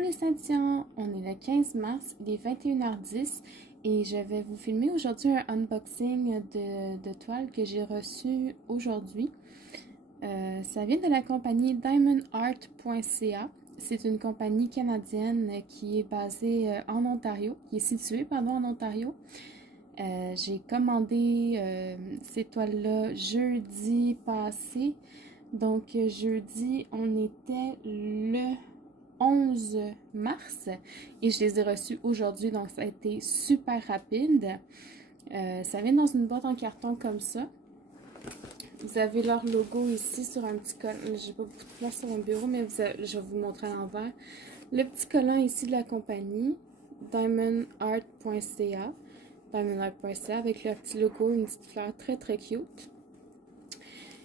les Saint-Tian, on est le 15 mars, il est 21h10 et je vais vous filmer aujourd'hui un unboxing de toiles que j'ai reçu aujourd'hui. Ça vient de la compagnie diamondart.ca. C'est une compagnie canadienne qui est basée en Ontario, qui est située, pardon, en Ontario. J'ai commandé ces toiles-là jeudi passé. Donc jeudi, on était le 11 mars et je les ai reçus aujourd'hui, donc ça a été super rapide. Ça vient dans une boîte en carton comme ça. Vous avez leur logo ici sur un petit collant. J'ai pas beaucoup de place sur mon bureau, mais je vais vous montrer à l'envers. Le petit collant ici de la compagnie, diamondart.ca. Diamondart.ca avec leur petit logo, une petite fleur très très cute.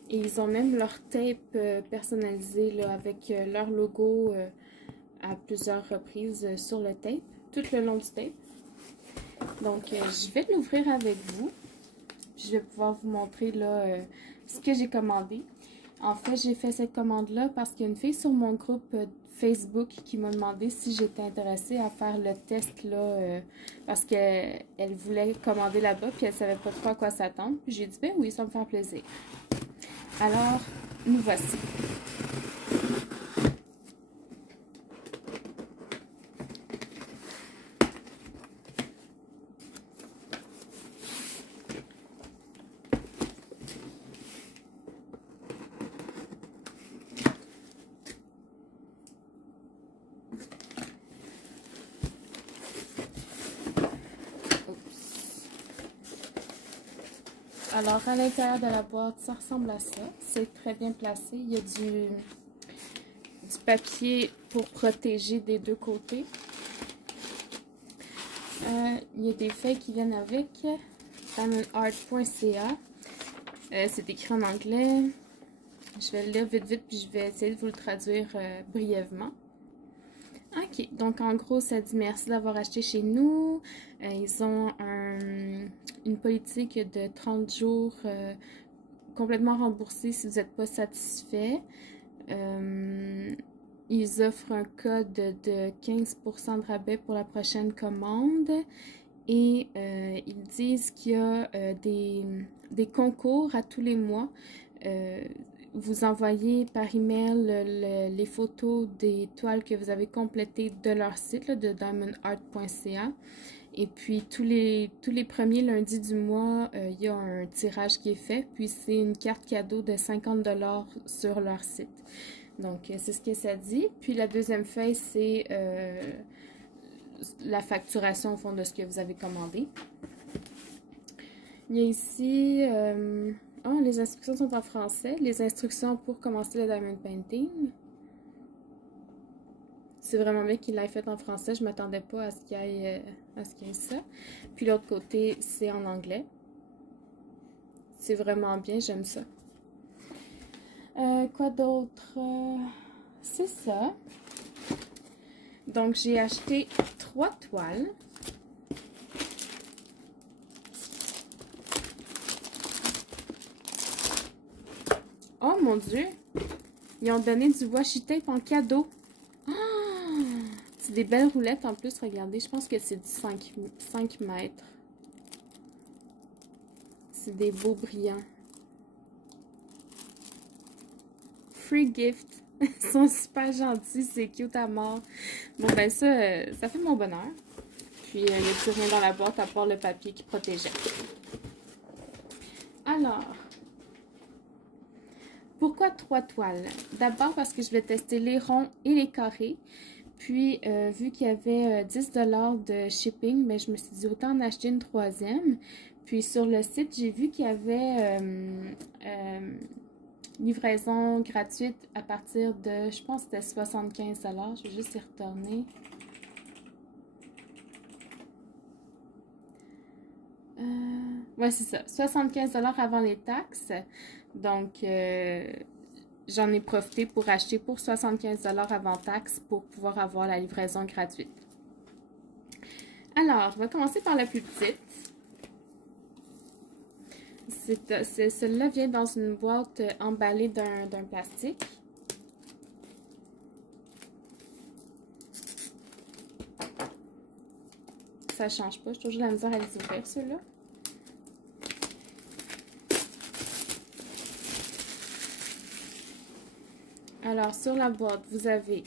Et ils ont même leur tape personnalisée là, avec leur logo à plusieurs reprises sur le tape, tout le long du tape. Donc, je vais l'ouvrir avec vous. Je vais pouvoir vous montrer là, ce que j'ai commandé. En fait, j'ai fait cette commande-là parce qu'il y a une fille sur mon groupe Facebook qui m'a demandé si j'étais intéressée à faire le test là, parce qu'elle voulait commander là-bas puis elle savait pas trop à quoi s'attendre. Puis j'ai dit, ben oui, ça me fait plaisir. Alors, nous voici. Alors, à l'intérieur de la boîte, ça ressemble à ça. C'est très bien placé. Il y a du papier pour protéger des deux côtés. Il y a des feuilles qui viennent avec. diamondart.ca. C'est écrit en anglais. Je vais le lire vite vite, puis je vais essayer de vous le traduire brièvement. Ok, donc en gros, ça dit merci d'avoir acheté chez nous. Ils ont une politique de 30 jours complètement remboursée si vous n'êtes pas satisfait. Ils offrent un code de 15% de rabais pour la prochaine commande. Et ils disent qu'il y a des concours à tous les mois. Vous envoyez par email les photos des toiles que vous avez complétées de leur site, là, de diamondart.ca. Et puis, tous les premiers lundis du mois, il y a un tirage qui est fait. Puis, c'est une carte cadeau de 50 $ sur leur site. Donc, c'est ce que ça dit. Puis, la deuxième feuille, c'est la facturation au fond de ce que vous avez commandé. Il y a ici... oh, les instructions sont en français. Les instructions pour commencer le diamond painting. C'est vraiment bien qu'il l'ait fait en français. Je ne m'attendais pas à ce qu'il y ait ça. Puis l'autre côté, c'est en anglais. C'est vraiment bien, j'aime ça. Quoi d'autre? C'est ça. Donc, j'ai acheté 3 toiles. Oh mon Dieu! Ils ont donné du washi tape en cadeau. Oh, c'est des belles roulettes en plus, regardez. Je pense que c'est du 5 mètres. C'est des beaux brillants. Free gift. Ils sont super gentils, c'est cute à mort. Bon ben ça fait mon bonheur. Puis il n'y a plus rien dans la boîte à part le papier qui protégeait. Alors... Pourquoi 3 toiles? D'abord parce que je vais tester les ronds et les carrés. Puis, vu qu'il y avait 10 $ de shipping, ben, je me suis dit autant en acheter une troisième. Puis, sur le site, j'ai vu qu'il y avait livraison gratuite à partir de, je pense que c'était 75 $. Je vais juste y retourner. Ouais, c'est ça. 75 $ avant les taxes. Donc, j'en ai profité pour acheter pour 75 $ avant taxes pour pouvoir avoir la livraison gratuite. Alors, on va commencer par la plus petite. Celle-là vient dans une boîte emballée d'un plastique. ça change pas. J'ai toujours la misère à les ouvrir, ceux-là. Alors, sur la boîte, vous avez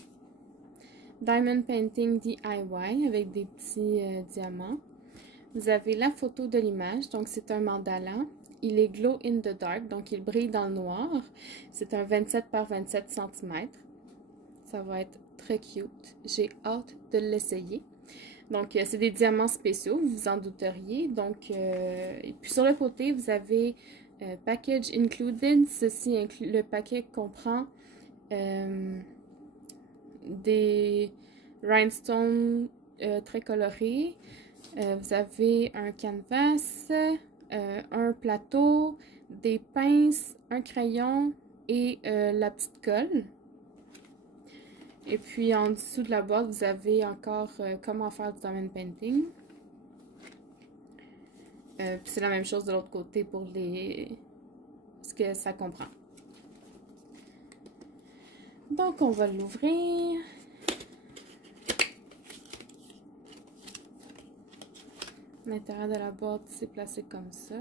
Diamond Painting DIY avec des petits diamants. Vous avez la photo de l'image, donc c'est un mandala. Il est glow in the dark, donc il brille dans le noir. C'est un 27 par 27 cm. Ça va être très cute. J'ai hâte de l'essayer. Donc, c'est des diamants spéciaux, vous vous en douteriez. Donc, et puis sur le côté, vous avez Package Included. Ceci inclut, le paquet comprend des rhinestones très colorés. Vous avez un canvas, un plateau, des pinces, un crayon et la petite colle. Et puis en dessous de la boîte, vous avez encore comment faire du diamond painting. Puis c'est la même chose de l'autre côté pour ce que ça comprend. Donc on va l'ouvrir. L'intérieur de la boîte, c'est placé comme ça.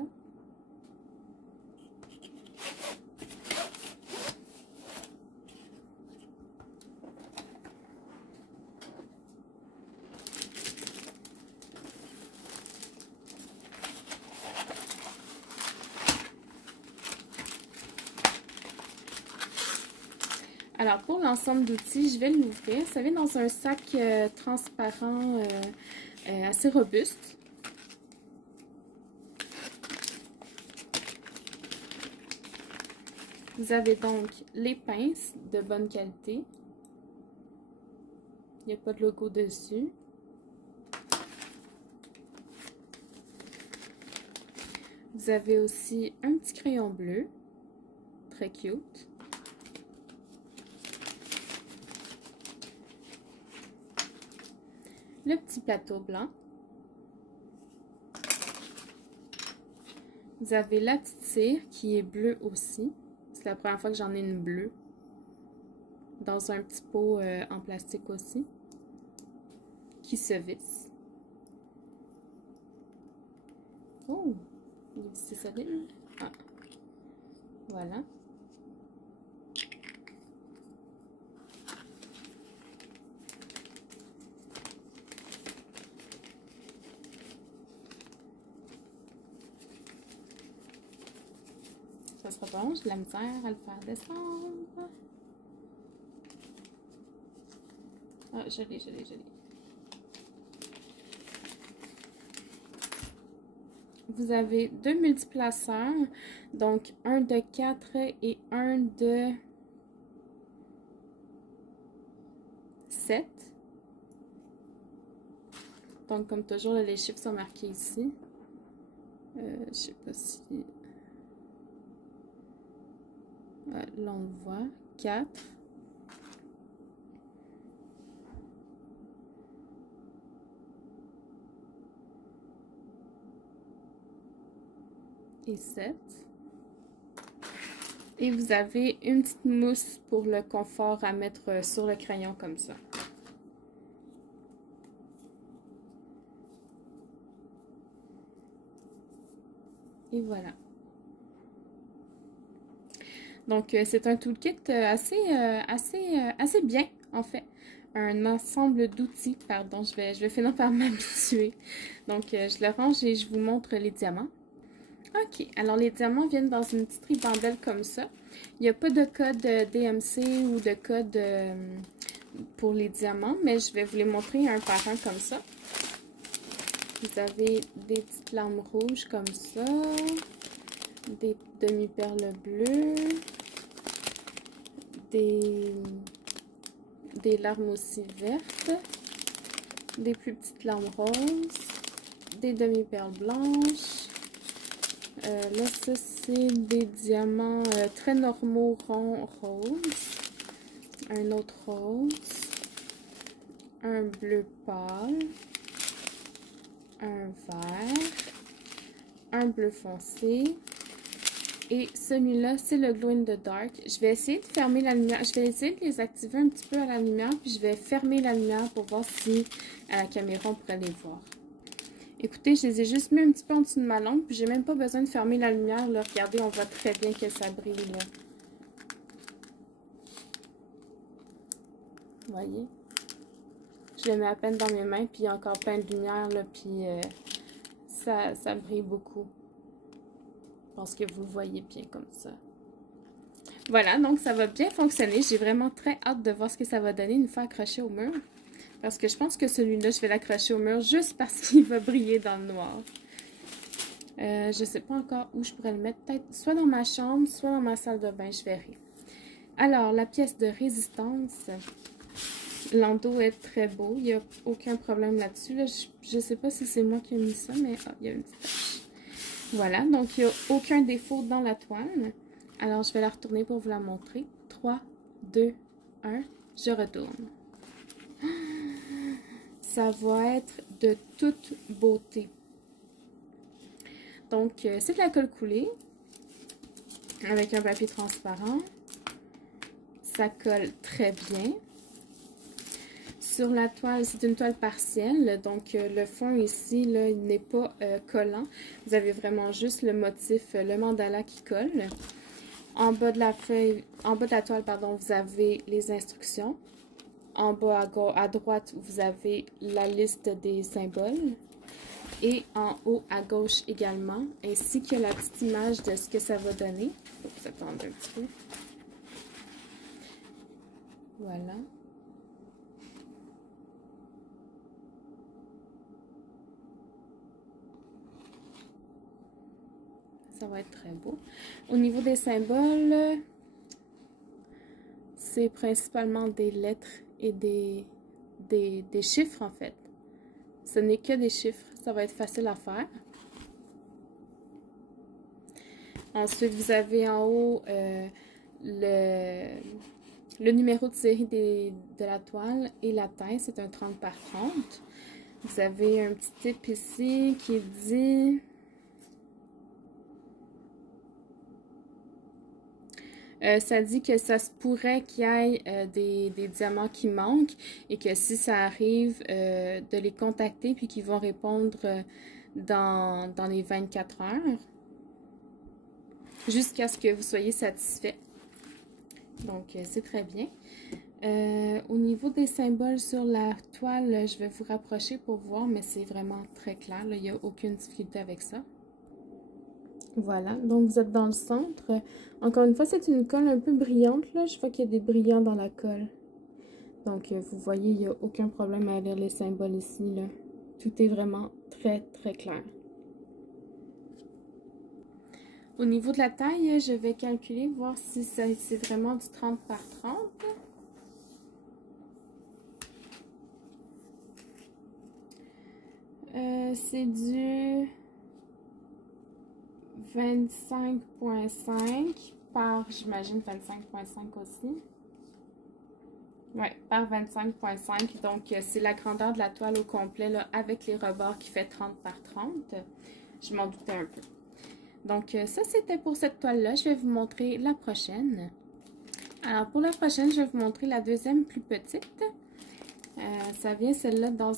Alors, pour l'ensemble d'outils, je vais l'ouvrir. Ça vient dans un sac transparent assez robuste. Vous avez donc les pinces de bonne qualité. Il n'y a pas de logo dessus. Vous avez aussi un petit crayon bleu. Très cute. Le petit plateau blanc. Vous avez la petite cire qui est bleue aussi. C'est la première fois que j'en ai une bleue. Dans un petit pot en plastique aussi. Qui se visse. Oh! C'est solide. Ah. Voilà. Ça sera bon, j'ai de la misère à le faire descendre. Ah, je l'ai. Vous avez deux multiplaceurs, donc un de 4 et un de 7. Donc, comme toujours, là, les chiffres sont marqués ici. Je sais pas si... là, on le voit. 4. Et 7. Et vous avez une petite mousse pour le confort à mettre sur le crayon comme ça. Et voilà. Donc, c'est un toolkit assez bien, en fait. Un ensemble d'outils, pardon, je vais finir par m'habituer. Donc, je le range et je vous montre les diamants. OK, alors les diamants viennent dans une petite ribambelle comme ça. Il n'y a pas de code DMC ou de code pour les diamants, mais je vais vous les montrer un par un comme ça. Vous avez des petites lames rouges comme ça, des demi-perles bleues, des larmes aussi vertes, des plus petites lames roses, des demi-perles blanches. Là, ça, c'est des diamants très normaux ronds roses. Un autre rose. Un bleu pâle. Un vert. Un bleu foncé. Et celui-là, c'est le Glow in the Dark. Je vais essayer de fermer la lumière. Je vais essayer de les activer un petit peu à la lumière. Puis je vais fermer la lumière pour voir si à la caméra, on pourrait les voir. Écoutez, je les ai juste mis un petit peu en dessous de ma lampe, puis j'ai même pas besoin de fermer la lumière, là. Regardez, on voit très bien que ça brille, là. Vous voyez? Je le mets à peine dans mes mains, puis il y a encore plein de lumière, là, puis ça brille beaucoup. Je pense que vous le voyez bien comme ça. Voilà, donc ça va bien fonctionner. J'ai vraiment très hâte de voir ce que ça va donner une fois accroché au mur. Parce que je pense que celui-là, je vais l'accrocher au mur juste parce qu'il va briller dans le noir. Je ne sais pas encore où je pourrais le mettre. Peut-être soit dans ma chambre, soit dans ma salle de bain, je verrai. Alors, la pièce de résistance. L'endos est très beau. Il n'y a aucun problème là-dessus. Là, je ne sais pas si c'est moi qui ai mis ça, mais il y a une petite tache. Voilà, donc il n'y a aucun défaut dans la toile. Alors, je vais la retourner pour vous la montrer. 3, 2, 1, je retourne. Ça va être de toute beauté. Donc, c'est de la colle coulée avec un papier transparent. Ça colle très bien. Sur la toile, c'est une toile partielle, donc le fond ici, là, il n'est pas collant. Vous avez vraiment juste le motif, le mandala qui colle. En bas de la feuille, en bas de la toile, pardon, vous avez les instructions. En bas à droite, vous avez la liste des symboles. Et en haut à gauche également, ainsi que la petite image de ce que ça va donner. Il faut que ça tende un petit peu. Voilà. Ça va être très beau. Au niveau des symboles, c'est principalement des lettres et des chiffres en fait. Ce n'est que des chiffres. Ça va être facile à faire. Ensuite, vous avez en haut le numéro de série de la toile et la taille. C'est un 30 par 30. Vous avez un petit tip ici qui dit... ça dit que ça se pourrait qu'il y ait des diamants qui manquent et que si ça arrive, de les contacter puis qu'ils vont répondre dans les 24 heures jusqu'à ce que vous soyez satisfait. Donc, c'est très bien. Au niveau des symboles sur la toile, je vais vous rapprocher pour voir, mais c'est vraiment très clair. Là, il n'y a aucune difficulté avec ça. Voilà, donc vous êtes dans le centre. Encore une fois, c'est une colle un peu brillante, là. Je vois qu'il y a des brillants dans la colle. Donc, vous voyez, il n'y a aucun problème à lire les symboles ici, là. Tout est vraiment très, très clair. Au niveau de la taille, je vais calculer, voir si c'est vraiment du 30 par 30. C'est du 25.5 par, j'imagine, 25.5 aussi. Oui, par 25.5. Donc, c'est la grandeur de la toile au complet, là, avec les rebords qui fait 30 par 30. Je m'en doutais un peu. Donc, ça, c'était pour cette toile-là. Je vais vous montrer la prochaine. Alors, pour la prochaine, je vais vous montrer la deuxième plus petite. Ça vient, celle-là, dans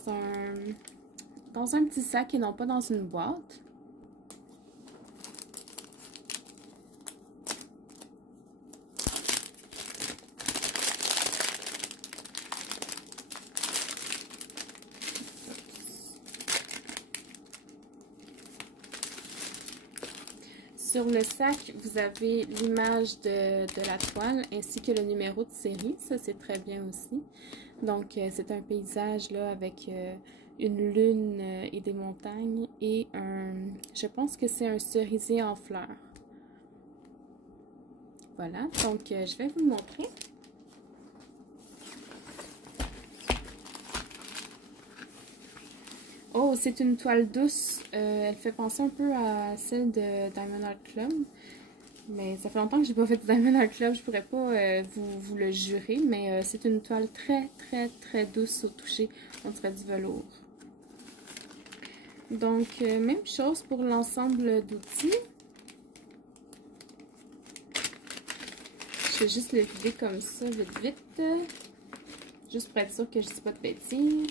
un petit sac et non pas dans une boîte. Sur le sac, vous avez l'image de la toile ainsi que le numéro de série. Ça, c'est très bien aussi. Donc, c'est un paysage là avec une lune et des montagnes et je pense que c'est un cerisier en fleurs. Voilà, donc je vais vous le montrer. Oh, c'est une toile douce. Elle fait penser un peu à celle de Diamond Art Club. Mais ça fait longtemps que j'ai pas fait de Diamond Art Club. Je pourrais pas vous le jurer. Mais c'est une toile très, très, très douce au toucher. On dirait du velours. Donc, même chose pour l'ensemble d'outils. Je vais juste le vider comme ça, vite, vite. Juste pour être sûr que je ne dis pas de bêtises.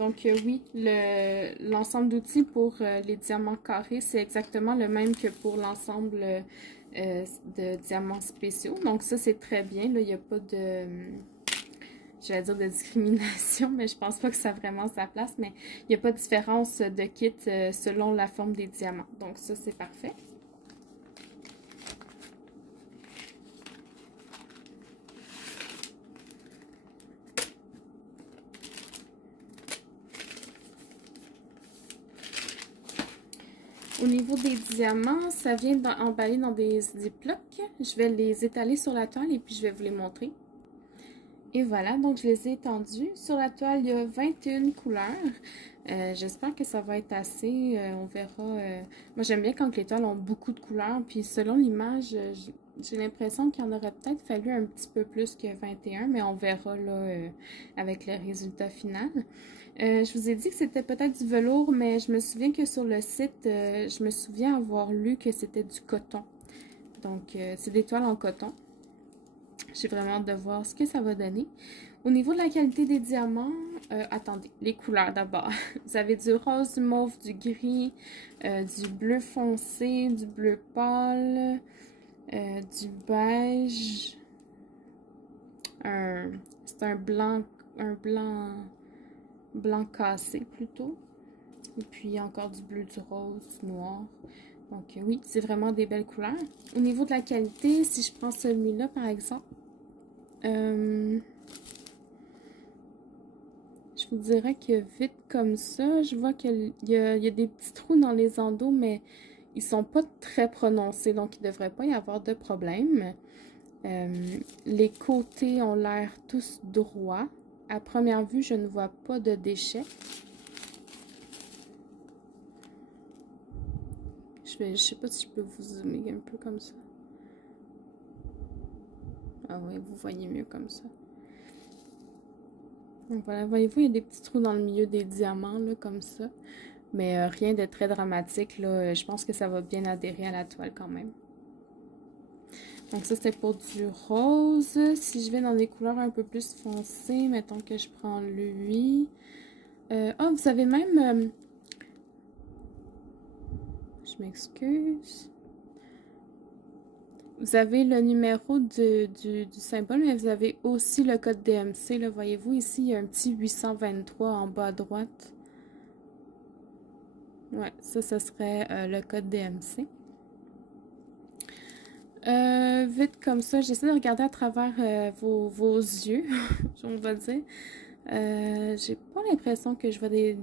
Donc oui, l'ensemble d'outils pour les diamants carrés, c'est exactement le même que pour l'ensemble de diamants spéciaux. Donc ça, c'est très bien. Là, il n'y a pas de, j'allais dire de discrimination, mais je pense pas que ça a vraiment sa place. Mais il n'y a pas de différence de kit selon la forme des diamants. Donc ça, c'est parfait. Au niveau des diamants, ça vient emballé dans des ziplocs. Je vais les étaler sur la toile et puis je vais vous les montrer. Et voilà, donc je les ai étendus. Sur la toile, il y a 21 couleurs. J'espère que ça va être assez. On verra. Moi, j'aime bien quand les toiles ont beaucoup de couleurs. Puis selon l'image, j'ai l'impression qu'il en aurait peut-être fallu un petit peu plus que 21. Mais on verra là avec le résultat final. Je vous ai dit que c'était peut-être du velours, mais je me souviens que sur le site, je me souviens avoir lu que c'était du coton. Donc, c'est des toiles en coton. J'ai vraiment hâte de voir ce que ça va donner. Au niveau de la qualité des diamants, attendez, les couleurs d'abord. Vous avez du rose, du mauve, du gris, du bleu foncé, du bleu pâle, du beige. C'est un blanc cassé plutôt. Et puis encore du bleu, du rose, du noir. Donc oui, c'est vraiment des belles couleurs. Au niveau de la qualité, si je prends celui-là par exemple, je vous dirais que vite comme ça, je vois qu'il y a des petits trous dans les endos, mais ils sont pas très prononcés, donc il ne devrait pas y avoir de problème. Les côtés ont l'air tous droits. À première vue, je ne vois pas de déchets. Je sais pas si je peux vous zoomer un peu comme ça. Ah oui, vous voyez mieux comme ça. Donc voilà, voyez-vous, il y a des petits trous dans le milieu des diamants, là, comme ça. Mais rien de très dramatique, là. Je pense que ça va bien adhérer à la toile quand même. Donc ça, c'était pour du rose. Si je vais dans des couleurs un peu plus foncées, mettons que je prends lui. Oh, vous avez même... je m'excuse. Vous avez le numéro du symbole, mais vous avez aussi le code DMC. Là, voyez-vous, ici, il y a un petit 823 en bas à droite. Ouais, ça, ce serait le code DMC. Vite comme ça, j'essaie de regarder à travers vos yeux, on va dire. J'ai pas l'impression que je vois des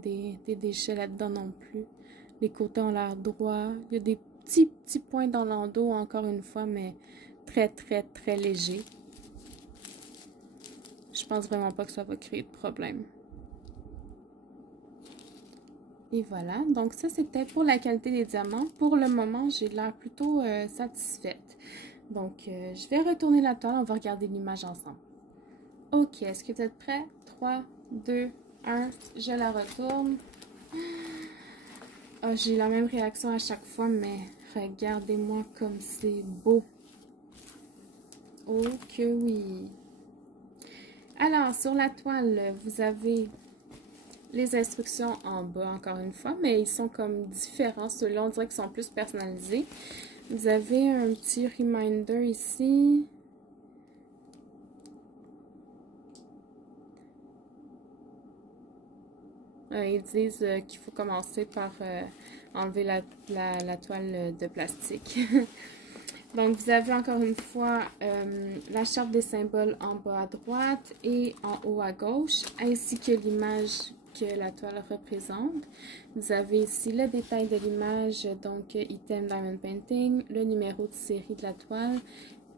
déchets là-dedans non plus. Les côtés ont l'air droits. Il y a des petits points dans l'endos, encore une fois, mais très, très, très léger. Je pense vraiment pas que ça va créer de problème. Et voilà, donc ça c'était pour la qualité des diamants. Pour le moment, j'ai l'air plutôt satisfaite. Donc, je vais retourner la toile, on va regarder l'image ensemble. Ok, est-ce que vous êtes prêts? 3, 2, 1, je la retourne. Oh, j'ai la même réaction à chaque fois, mais regardez-moi comme c'est beau. Oh que oui! Alors, sur la toile, vous avez les instructions en bas, encore une fois, mais ils sont comme différents. Ceux-là, on dirait qu'ils sont plus personnalisés. Vous avez un petit reminder ici. Ils disent qu'il faut commencer par enlever la toile de plastique. Donc, vous avez encore une fois la charte des symboles en bas à droite et en haut à gauche, ainsi que l'image que la toile représente. Vous avez ici le détail de l'image, donc item Diamond Painting, le numéro de série de la toile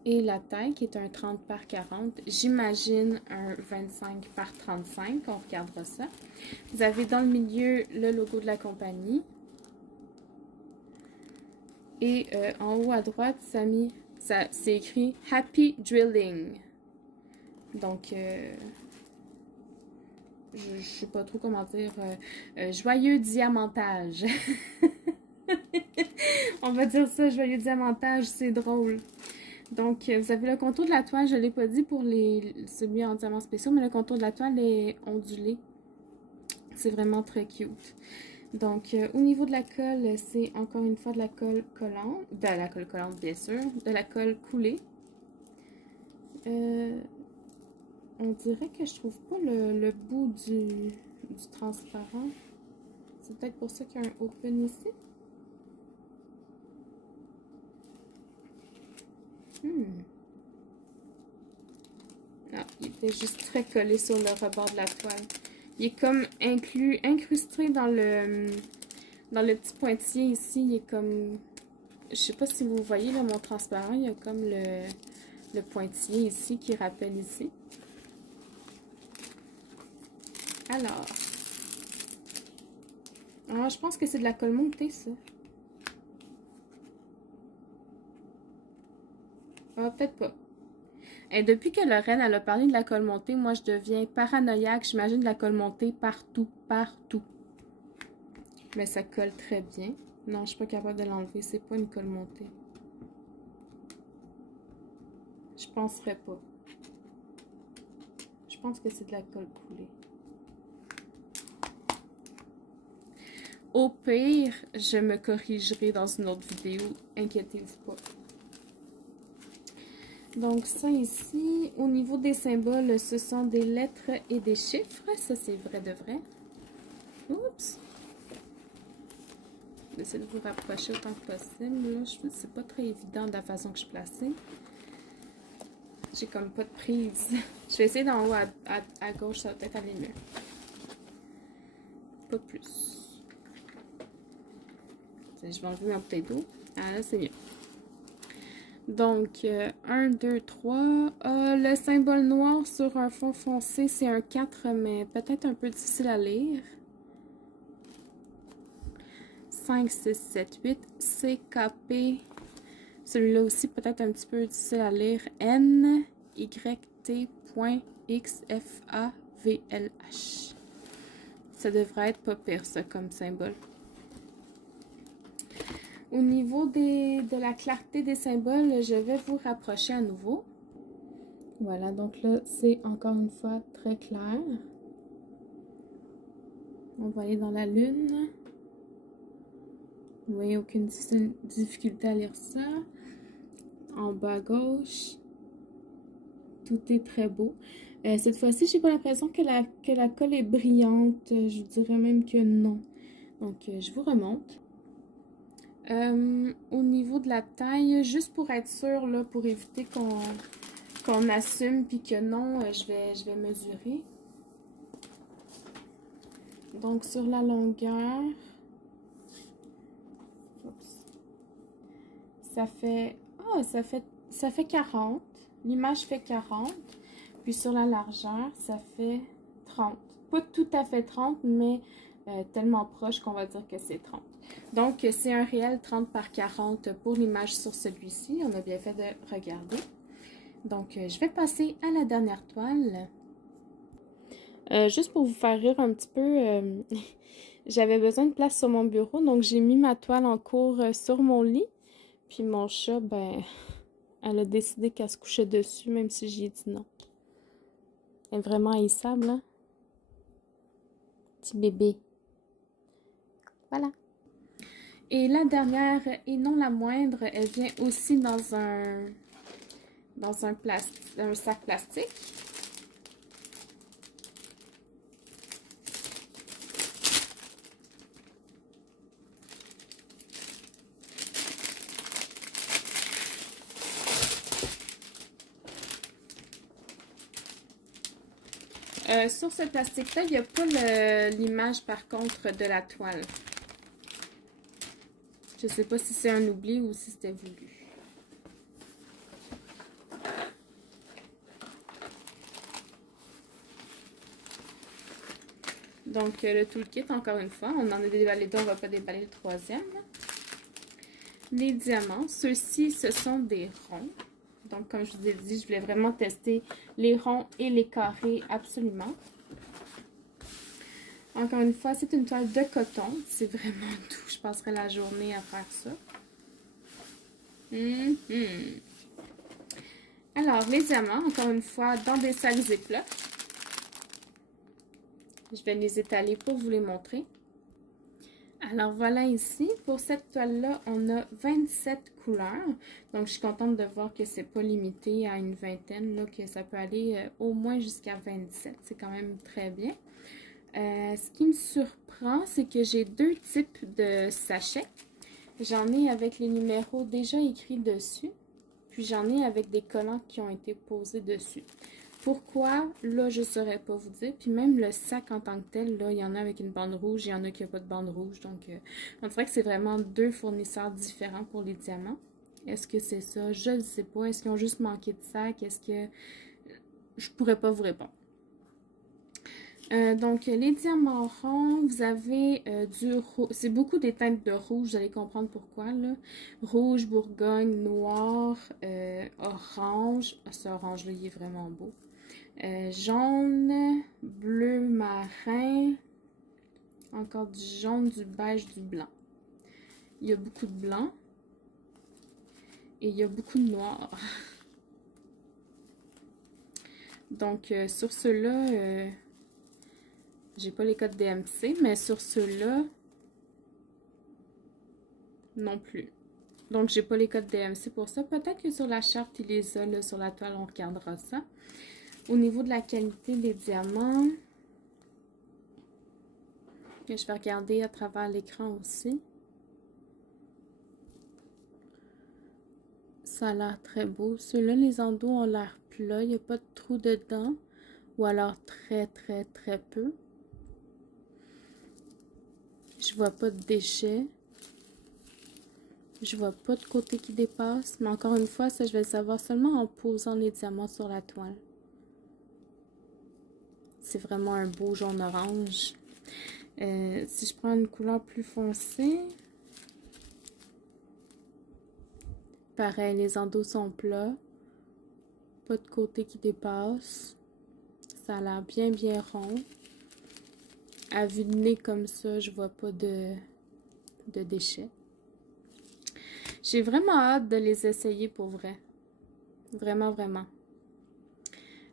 et la taille qui est un 30 par 40. J'imagine un 25 par 35, on regardera ça. Vous avez dans le milieu le logo de la compagnie. Et en haut à droite, c'est écrit Happy Drilling. Donc, je ne sais pas trop comment dire. Joyeux diamantage. On va dire ça, joyeux diamantage, c'est drôle. Donc, vous avez le contour de la toile, je ne l'ai pas dit pour celui en diamant spéciaux, mais le contour de la toile est ondulé. c'est vraiment très cute. Donc, au niveau de la colle, c'est encore une fois de la colle collante, de la colle collante bien sûr, de la colle coulée. On dirait que je trouve pas le bout du transparent. C'est peut-être pour ça qu'il y a un open ici. Non, il était juste très collé sur le rebord de la toile. Il est comme incrusté dans le petit pointillé ici. Il est comme... Je sais pas si vous voyez là, mon transparent, il y a comme le pointillé ici qui rappelle ici. Alors, je pense que c'est de la colle montée, ça. Ah, peut-être pas. Et depuis que Lorraine elle a parlé de la colle montée, moi je deviens paranoïaque. J'imagine de la colle montée partout, partout. Mais ça colle très bien. Non, je suis pas capable de l'enlever. C'est pas une colle montée. Je penserais pas. Je pense que c'est de la colle coulée. Au pire, je me corrigerai dans une autre vidéo. Inquiétez-vous pas. Donc ça ici, au niveau des symboles, ce sont des lettres et des chiffres. Ça, c'est vrai de vrai. Oups! J'essaie de vous rapprocher autant que possible. Là, c'est pas très évident de la façon que je plaçais. J'ai comme pas de prise. Je vais essayer d'en haut à gauche, ça va peut-être aller mieux. Pas plus. Je vais enlever ma bouteille d'eau. Ah là, c'est mieux. Donc, 1, 2, 3. Le symbole noir sur un fond foncé, c'est un 4, mais peut-être un peu difficile à lire. 5, 6, 7, 8. CKP. Celui-là aussi, peut-être un petit peu difficile à lire. N, Y, T, point, X, F, A, V, L, H. Ça devrait être pas pire, ça, comme symbole. Au niveau de la clarté des symboles, je vais vous rapprocher à nouveau. Voilà, donc là, c'est encore une fois très clair. On va aller dans la lune. Vous voyez, aucune difficulté à lire ça. En bas à gauche, tout est très beau. Cette fois-ci, j'ai pas l'impression que la colle est brillante. Je dirais même que non. Donc, je vous remonte. Au niveau de la taille, juste pour être sûr, là, pour éviter qu'on assume puis que non, je vais mesurer. Donc, sur la longueur, ça fait 40. L'image fait 40. Puis sur la largeur, ça fait 30. Pas tout à fait 30, mais tellement proche qu'on va dire que c'est 30. Donc, c'est un réel 30 par 40 pour l'image sur celui-ci. On a bien fait de regarder. Donc, je vais passer à la dernière toile. Juste pour vous faire rire un petit peu, j'avais besoin de place sur mon bureau, donc j'ai mis ma toile en cours sur mon lit. Puis mon chat, ben, elle a décidé qu'elle se couchait dessus, même si j'ai dit non. Elle est vraiment haïssable, hein? Petit bébé. Voilà. Et la dernière, et non la moindre, elle vient aussi dans un sac plastique. Sur ce plastique-là, il n'y a pas l'image par contre de la toile. Je ne sais pas si c'est un oubli ou si c'était voulu. Donc, le toolkit, encore une fois, on en a déballé deux, on ne va pas déballer le troisième. Les diamants, ceux-ci, ce sont des ronds. Donc, comme je vous ai dit, je voulais vraiment tester les ronds et les carrés absolument. Encore une fois, c'est une toile de coton. C'est vraiment doux. Je passerai la journée à faire ça. Alors, les diamants, encore une fois, dans des sacs Ziploc. Je vais les étaler pour vous les montrer. Alors voilà ici, pour cette toile-là, on a 27 couleurs. Donc je suis contente de voir que c'est pas limité à une vingtaine, là, que ça peut aller au moins jusqu'à 27. C'est quand même très bien. Ce qui me surprend, c'est que j'ai deux types de sachets. J'en ai avec les numéros déjà écrits dessus, puis j'en ai avec des collants qui ont été posés dessus. Pourquoi? Là, je ne saurais pas vous dire. Puis même le sac en tant que tel, là, il y en a avec une bande rouge, il y en a qui n'ont pas de bande rouge. Donc, on dirait que c'est vraiment deux fournisseurs différents pour les diamants. Est-ce que c'est ça? Je ne sais pas. Est-ce qu'ils ont juste manqué de sac? Est-ce que... Je pourrais pas vous répondre. Donc, les diamants ronds, vous avez du rouge. C'est beaucoup des teintes de rouge, vous allez comprendre pourquoi, là. Rouge, bourgogne, noir, orange. Ah, ce orange-là, il est vraiment beau. Jaune, bleu marin, encore du jaune, du beige, du blanc. Il y a beaucoup de blanc et il y a beaucoup de noir. Donc, sur ceux-là... j'ai pas les codes DMC, mais sur ceux-là, non plus. Donc, j'ai pas les codes DMC pour ça. Peut-être que sur la charte, il les a, là, sur la toile, on regardera ça. Au niveau de la qualité des diamants, que je vais regarder à travers l'écran aussi. Ça a l'air très beau. Ceux-là, les endos ont l'air plats. Il n'y a pas de trou dedans. Ou alors très, très, très peu. Je vois pas de déchets. Je vois pas de côté qui dépasse. Mais encore une fois, ça, je vais le savoir seulement en posant les diamants sur la toile. C'est vraiment un beau jaune-orange. Si je prends une couleur plus foncée... Pareil, les endos sont plats. Pas de côté qui dépasse. Ça a l'air bien, bien rond. À vue de nez comme ça, je vois pas de déchets. J'ai vraiment hâte de les essayer pour vrai. Vraiment, vraiment.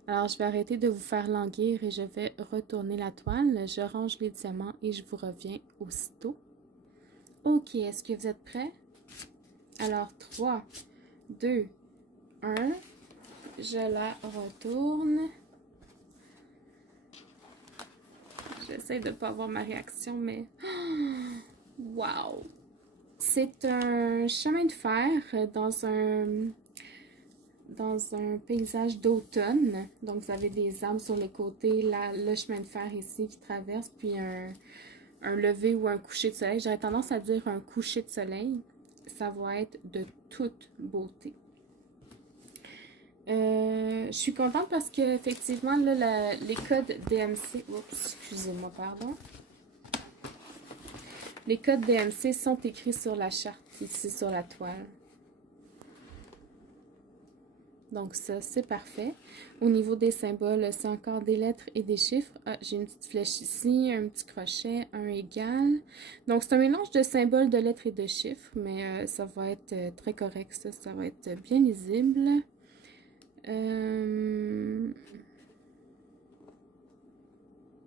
Alors, je vais arrêter de vous faire languir et je vais retourner la toile. Je range les diamants et je vous reviens aussitôt. Ok, est-ce que vous êtes prêts? Alors, 3, 2, 1. Je la retourne. J'essaie de ne pas avoir ma réaction, mais... Wow! C'est un chemin de fer dans un paysage d'automne. Donc, vous avez des arbres sur les côtés, le chemin de fer ici qui traverse, puis un lever ou un coucher de soleil. J'aurais tendance à dire un coucher de soleil. Ça va être de toute beauté. Je suis contente parce que effectivement là, les codes DMC, oups, excusez-moi, pardon. Les codes DMC sont écrits sur la charte ici sur la toile. Donc ça, c'est parfait. Au niveau des symboles, c'est encore des lettres et des chiffres. Ah, j'ai une petite flèche ici, un petit crochet, un égal. Donc c'est un mélange de symboles, de lettres et de chiffres, mais ça va être très correct, ça va être bien lisible.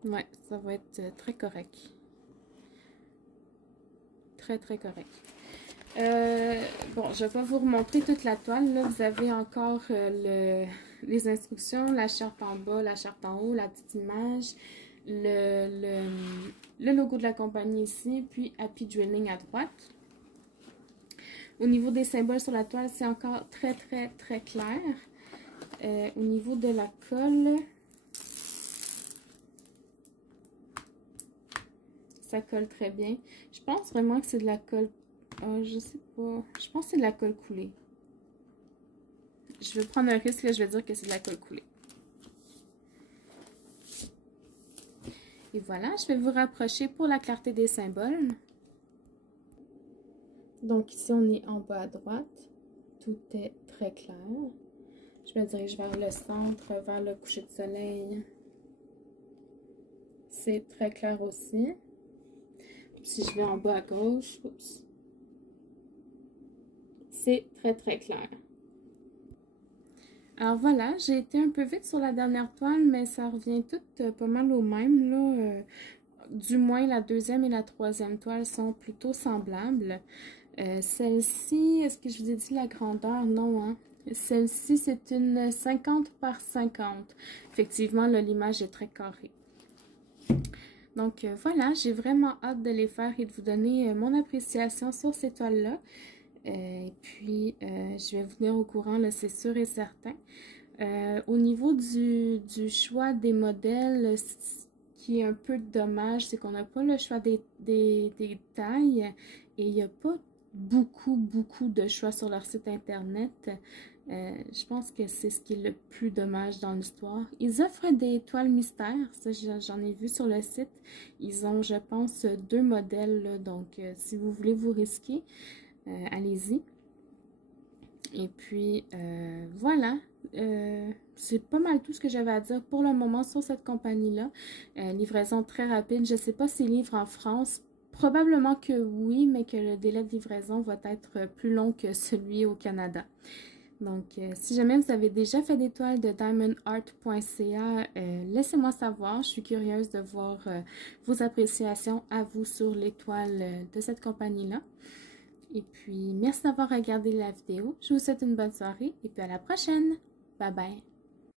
Ouais, ça va être très correct. Très, très correct. Bon, je vais pas vous remontrer toute la toile. Là, vous avez encore les instructions, la charte en bas, la charte en haut, la petite image, le logo de la compagnie ici, puis Happy Drilling à droite. Au niveau des symboles sur la toile, c'est encore très, très, très clair. Au niveau de la colle, ça colle très bien. Je pense vraiment que c'est de la colle... je sais pas. Je pense que c'est de la colle coulée. Je vais prendre un risque, là, je vais dire que c'est de la colle coulée. Et voilà, je vais vous rapprocher pour la clarté des symboles. Donc ici, on est en bas à droite. Tout est très clair. Je me dirige vers le centre, vers le coucher de soleil. C'est très clair aussi. Si je vais en bas à gauche, oups, c'est très très clair. Alors voilà, j'ai été un peu vite sur la dernière toile, mais ça revient tout pas mal au même, là. Du moins, la deuxième et la troisième toile sont plutôt semblables. Celle-ci, est-ce que je vous ai dit la grandeur? Non, hein? Celle-ci, c'est une 50 par 50. Effectivement, là, l'image est très carrée. Donc voilà, j'ai vraiment hâte de les faire et de vous donner mon appréciation sur ces toiles-là. Et puis, je vais vous tenir au courant, là, c'est sûr et certain. Au niveau du choix des modèles, ce qui est un peu dommage, c'est qu'on n'a pas le choix des tailles et il n'y a pas beaucoup de choix sur leur site internet. Je pense que c'est ce qui est le plus dommage dans l'histoire. Ils offrent des toiles mystères, ça j'en ai vu sur le site. Ils ont, je pense, 2 modèles, là, donc si vous voulez vous risquer, allez-y. Et puis, voilà, c'est pas mal tout ce que j'avais à dire pour le moment sur cette compagnie-là. Livraison très rapide, je sais pas s'ils livrent en France. Probablement que oui, mais que le délai de livraison va être plus long que celui au Canada. Donc, si jamais vous avez déjà fait des toiles de diamondart.ca, laissez-moi savoir. Je suis curieuse de voir vos appréciations à vous sur les toiles de cette compagnie-là. Et puis, merci d'avoir regardé la vidéo. Je vous souhaite une bonne soirée et puis à la prochaine. Bye bye.